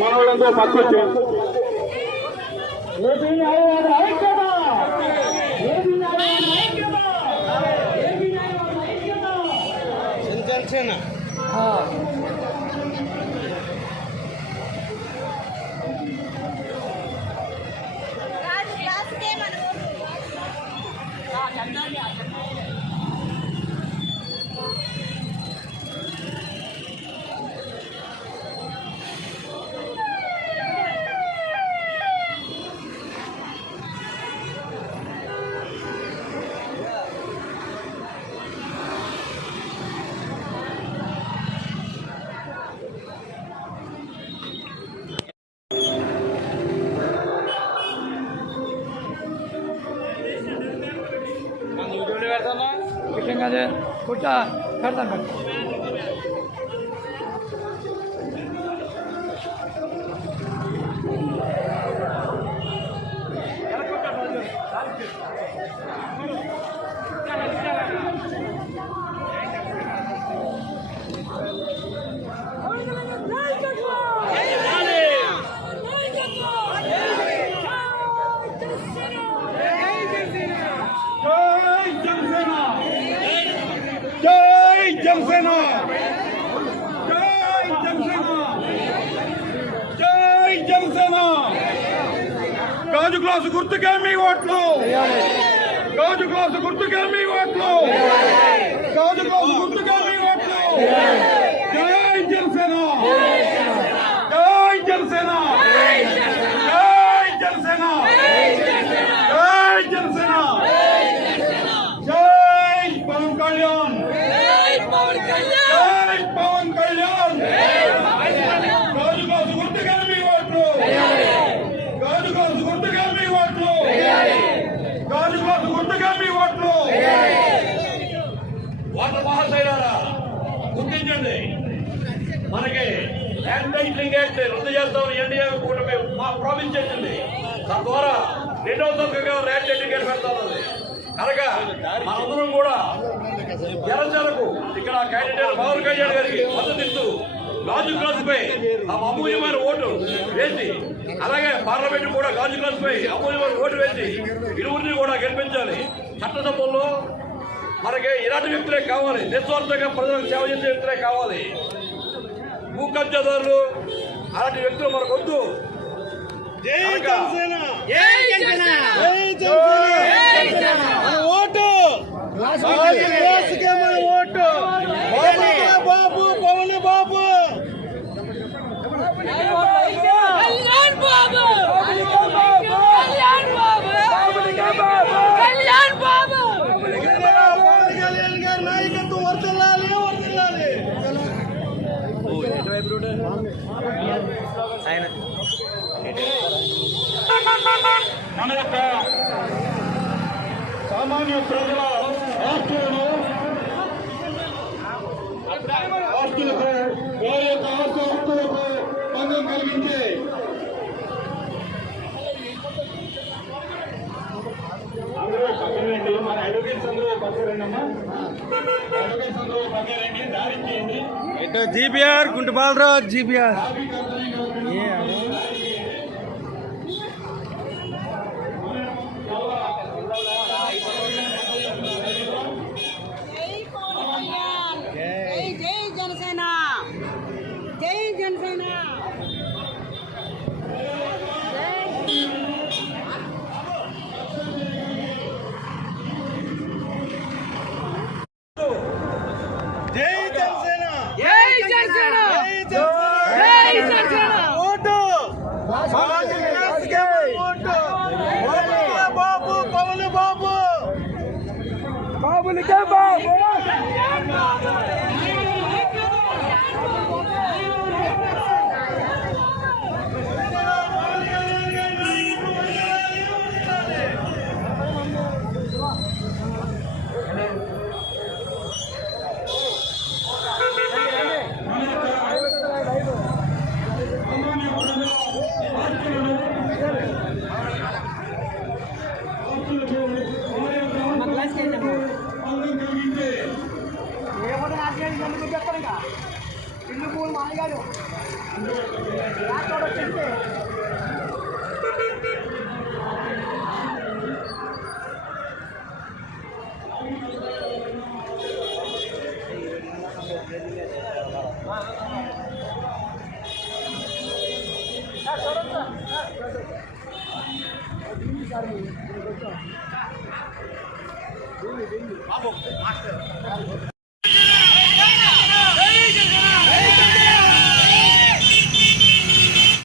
మన వాళ్ళంతా పక్కొచ్చు జనసేన कुछ करता जनसेना जय जनसेना गाजु ग्लास गुर्तुके मी ओट्लु गाजु ग्लास गुर्तुके मी ओट्लु गाजु ग्लास गुर्तुके मी ओट्लु जय जनसेना जय जनसेना जय जनसेना जय जनसेना जय पवन कल्याण पवन कल्याण गाजु ग्लास गुर्तुके मी ओट्लु गाजु ग्लास गुर्तुके मी ओट्लु गाजु ग्लास गुर्तुके मी ओट्लु వాటర్ మహాశైలారా గుర్తించండి మనకి ల్యాండ్ టైటిలింగ్ యాక్ట్ రద్దు చేస్తామని ఎన్డీఏ కూటమి ప్రామిస్ చేసింది. తద్వారా రెండవ సంఖ్యగా ల్యాండ్ టైటిలింగ్ యాక్ట్ పెడతామన్నది కనుక మనందరం కూడా జనసేనకు ఇక్కడ క్యాండిడేట్ పవన్ కళ్యాణ్ గారికి మద్దతు ఇస్తూ గాజు గ్లాస్ పై అమూల్యమైన ఓటు వేసి అలాగే పార్లమెంట్ కూడా గాజు గ్లాస్ పై అమూల్యమైన ఓటు వేసి ఇరువురిని కూడా గెలిపించాలి. చట్టసభల్లో మనకి ఇలాంటి వ్యక్తులే కావాలి, నిస్వార్థంగా ప్రజలకు సేవ చేసే వ్యక్తులే కావాలి. భూ కబ్జాదారులు అలాంటి వ్యక్తులు మనకు వద్దు. ఓటు బాబు పవన్ బాబు నాయకత్వం వర్తిల్లాలి వర్తిల్లాలి. మన యొక్క సామాన్య ప్రజల ఆస్తులకు వారి యొక్క ఆస్తులకు భంగం కలిగించే అందరూ పక్కనండి. మన అడ్వకేట్స్ అందరూ పక్కరండమ్మా. అడ్వకేట్స్ అందరూ పక్కరండి, దారి చేయండి. జీబీఆర్ గుంటు బాలరాజ్ జీబీఆర్ బాబు పవన్ బాబు బాబులకే బాబు ఇల్లు పూలు మాయగాడు వచ్చేస్తే బాబు మాస్టర్